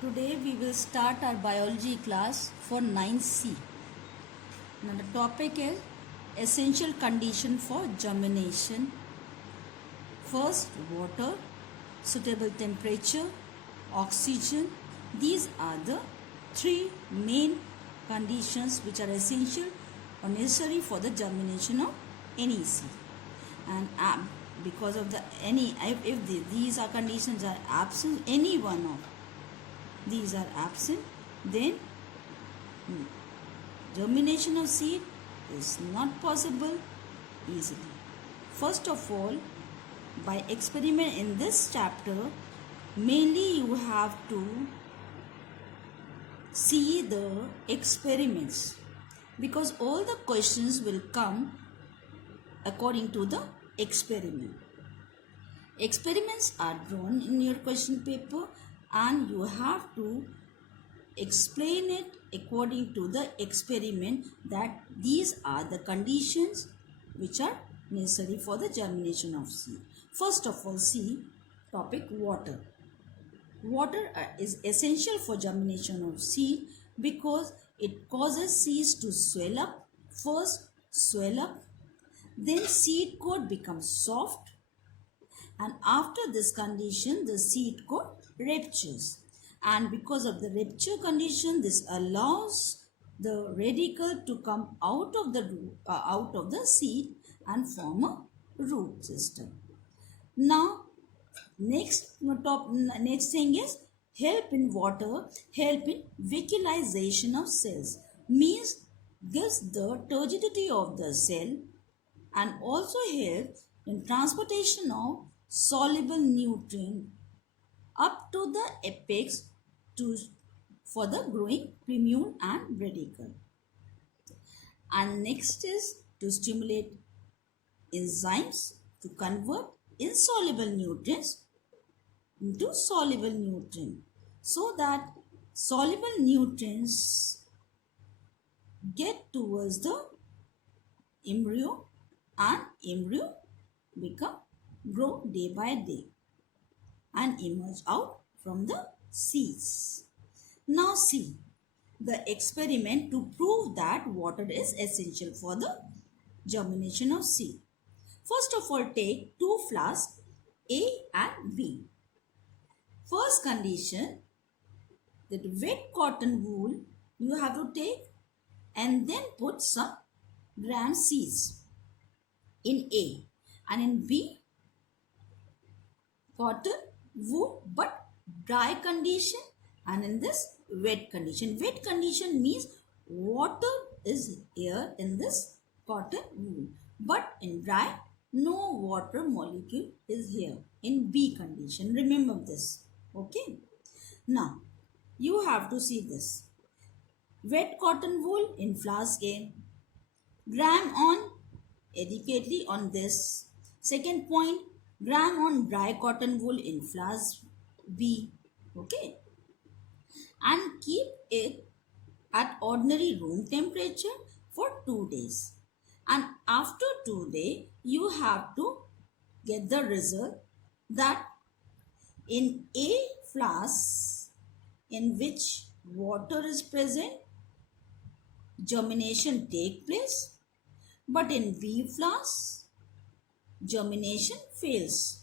Today we will start our biology class for 9C. Now the topic is essential condition for germination. First, water, suitable temperature, oxygen. These are the three main conditions which are essential or necessary for the germination of any seed. And because of these are conditions are absent, any one of these are absent, then germination of seed is not possible easily. First of all, by experiment in this chapter, mainly you have to see the experiments, because all the questions will come according to the experiment. Experiments are drawn in your question paper and you have to explain it according to the experiment, that these are the conditions which are necessary for the germination of seed. First of all, see topic water. Water is essential for germination of seed because it causes seeds to swell up. First swell up, then seed coat becomes soft, and after this condition the seed coat ruptures, and because of the rupture condition this allows the radicle to come out of the seed and form a root system. Now next thing is help in water, help in vacuolization of cells, means gives the turgidity of the cell and also helps in transportation of soluble nutrient up to the apex for the growing plumule and radicle. And next is to stimulate enzymes to convert insoluble nutrients into soluble nutrient, so that soluble nutrients get towards the embryo and embryo grow day by day and emerge out from the seeds. Now see the experiment to prove that water is essential for the germination of seed. First of all, take two flasks A and B. First condition, that wet cotton wool you have to take and then put some gram seeds in A, and in B cotton wool but dry condition, and in this wet condition. Wet condition means water is here in this cotton wool, but in dry no water molecule is here in B condition. Remember this. Okay. Now you have to see this. Wet cotton wool in flask A, gram on adequately on this. Second point, gram on dry cotton wool in flask B. Okay. And keep it at ordinary room temperature for 2 days. And after 2 days, you have to get the result that in A flask in which water is present, germination take place, but in B flask, germination fails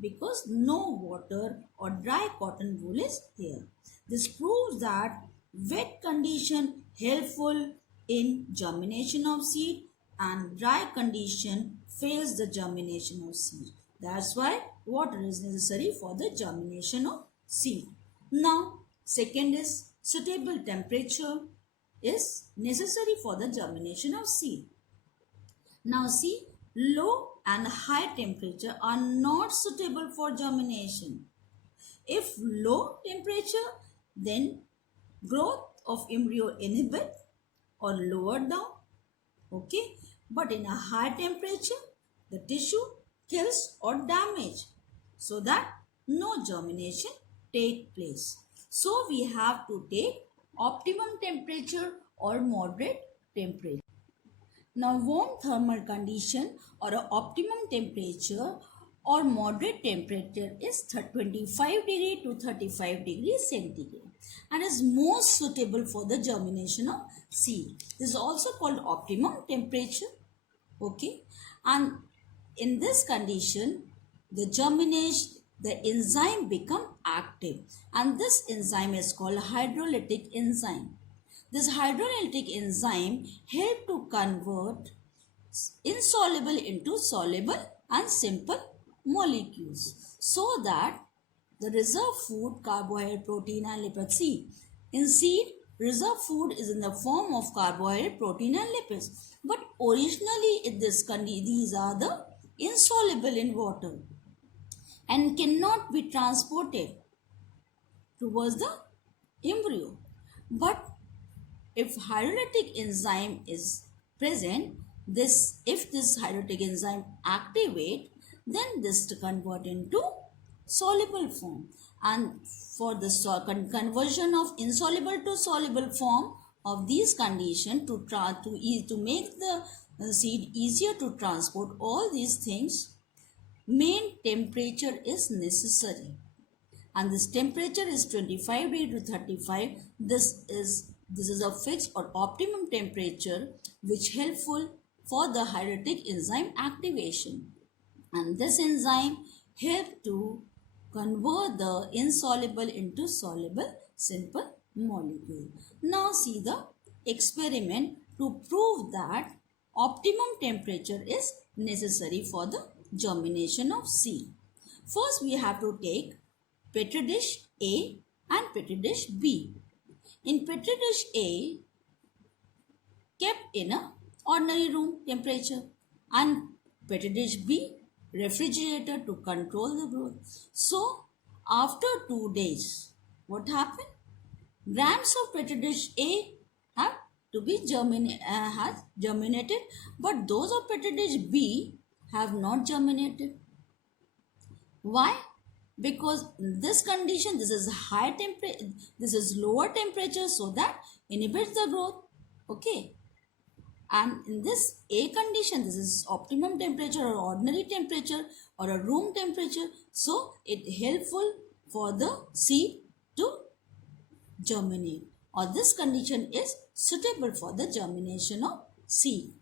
because no water or dry cotton wool is here. This proves that wet condition helpful in germination of seed and dry condition fails the germination of seed. That's why water is necessary for the germination of seed. Now, second is suitable temperature is necessary for the germination of seed. Now see, low and high temperature are not suitable for germination. If low temperature, then growth of embryo inhibit or lower down. Okay, but in a high temperature, the tissue kills or damage, so that no germination take place. So we have to take optimum temperature or moderate temperature. Now warm thermal condition or a optimum temperature or moderate temperature is 25 degree to 35 degrees centigrade and is most suitable for the germination of seed. This is also called optimum temperature. Okay, and in this condition the enzyme become active, and this enzyme is called hydrolytic enzyme. This hydrolytic enzyme help to convert insoluble into soluble and simple molecules so that the reserve food, carbohydrate, protein and lipid. See, in seed, reserve food is in the form of carbohydrate, protein and lipids. But originally in this condition, these are the insoluble in water and cannot be transported towards the embryo. But if hydrolytic enzyme is present, if this hydrolytic enzyme activate, then this to convert into soluble form, and for the conversion of insoluble to soluble form of these condition to make the seed easier to transport, all these things, main temperature is necessary, and this temperature is 25 degree to 35. This is a fixed or optimum temperature which helpful for the hydrolytic enzyme activation, and this enzyme help to convert the insoluble into soluble simple molecule. Now see the experiment to prove that optimum temperature is necessary for the germination of seed. First we have to take petri dish A and petri dish B. In petri dish A, kept in a ordinary room temperature, and petri dish B, refrigerator to control the growth. So after 2 days, what happened? Grams of petri dish A have to be germinated, but those of petri dish B have not germinated. Why? Because in this condition, this is high temperature, this is lower temperature, so that inhibits the growth. Okay, and in this A condition, this is optimum temperature or ordinary temperature or a room temperature, so it helpful for the seed to germinate, or this condition is suitable for the germination of seed.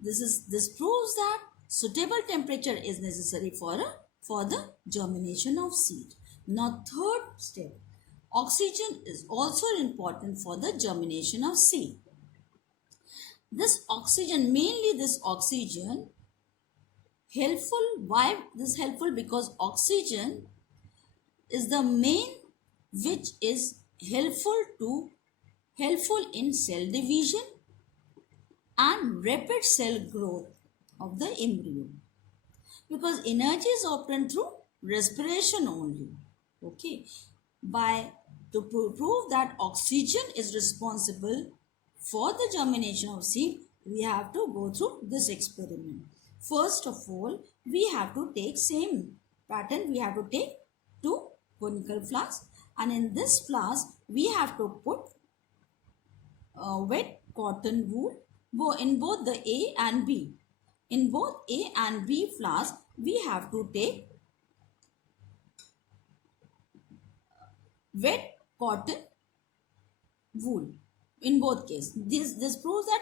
This proves that suitable temperature is necessary for the germination of seed. Now third step, oxygen is also important for the germination of seed. This oxygen, mainly this oxygen, helpful. Why this helpful? Because oxygen is the main which is helpful in cell division and rapid cell growth of the embryo, because energy is obtained through respiration only. Okay, to prove that oxygen is responsible for the germination of seed, we have to go through this experiment. First of all, we have to take same pattern. We have to take 2 conical flasks, and in this flask we have to put wet cotton wool in both the A and B. In both A and B flasks, we have to take wet cotton wool in both cases. This proves that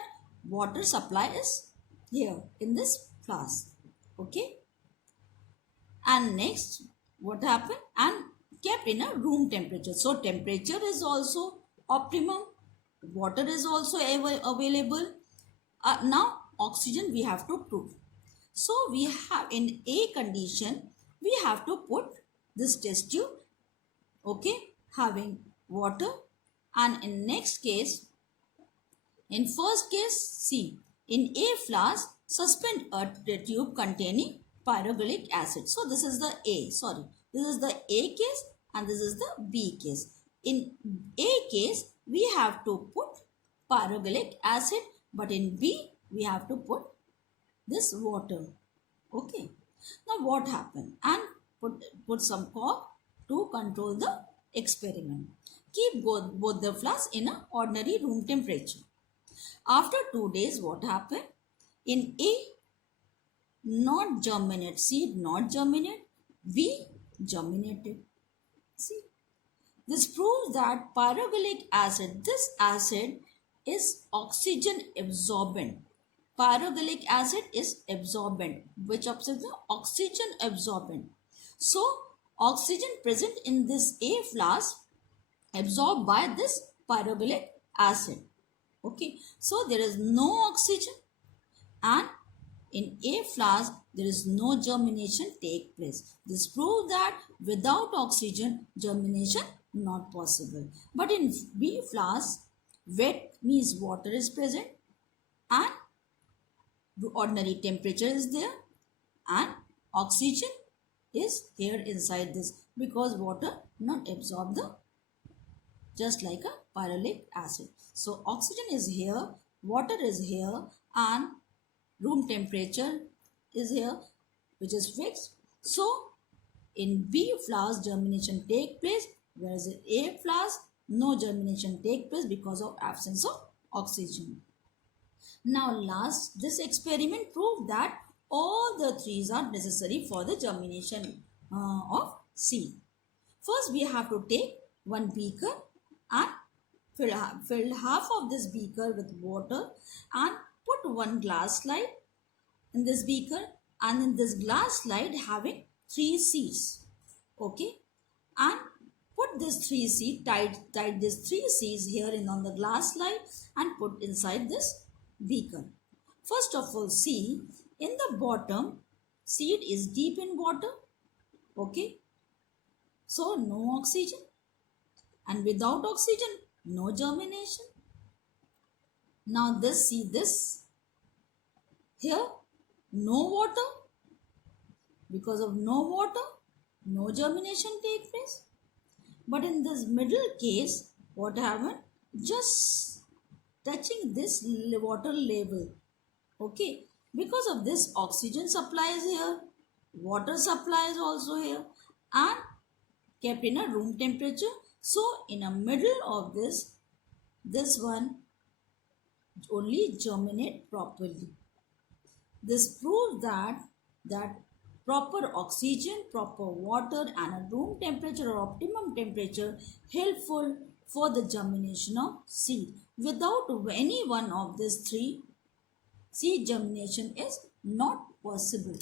water supply is here in this flask. Okay, and next what happened? And kept in a room temperature. So temperature is also optimum, water is also available. Now oxygen we have to prove. So we have in A condition, we have to put this test tube, okay, having water, and in next case, in first case, see, in A flask, suspend a tube containing pyrogallic acid. So this is the this is the A case and this is the B case. In A case, we have to put pyrogallic acid, but in B, we have to put this water. Okay. Now what happened? And put some cork to control the experiment. Keep both the flasks in an ordinary room temperature. After 2 days, what happened? In A, not germinate. Seed not germinate. We germinated. See, this proves that pyrogallic acid, this acid is oxygen absorbent. Pyrogallic acid is absorbent, which observes the oxygen absorbent. So, oxygen present in this A flask absorbed by this pyrogallic acid. Okay, so there is no oxygen, and in A flask there is no germination take place. This proves that without oxygen germination not possible. But in B flask, wet means water is present and ordinary temperature is there, and oxygen is here inside this because water not absorb the, just like a pyrulic acid. So oxygen is here, water is here, and room temperature is here, which is fixed. So in B flask germination take place, whereas in A flask no germination take place because of absence of oxygen. Now this experiment proved that all the trees are necessary for the germination of seed. First we have to take one beaker and fill half of this beaker with water and put one glass slide in this beaker, and in this glass slide having 3 seeds. Okay, and put this 3 seed, tied this 3 seeds here in on the glass slide and put inside this beaker. First of all, see, in the bottom seed is deep in water. Okay, so no oxygen, and without oxygen no germination. Now this, see this, here no water, because of no water no germination take place. But in this middle case, what happened, just touching this water level. Okay, because of this oxygen supply is here, water supply is also here, and kept in a room temperature. So in the middle of this one only germinate properly. This proves that proper oxygen, proper water, and a room temperature or optimum temperature helpful for the germination of seed. Without any one of these three, seed germination is not possible.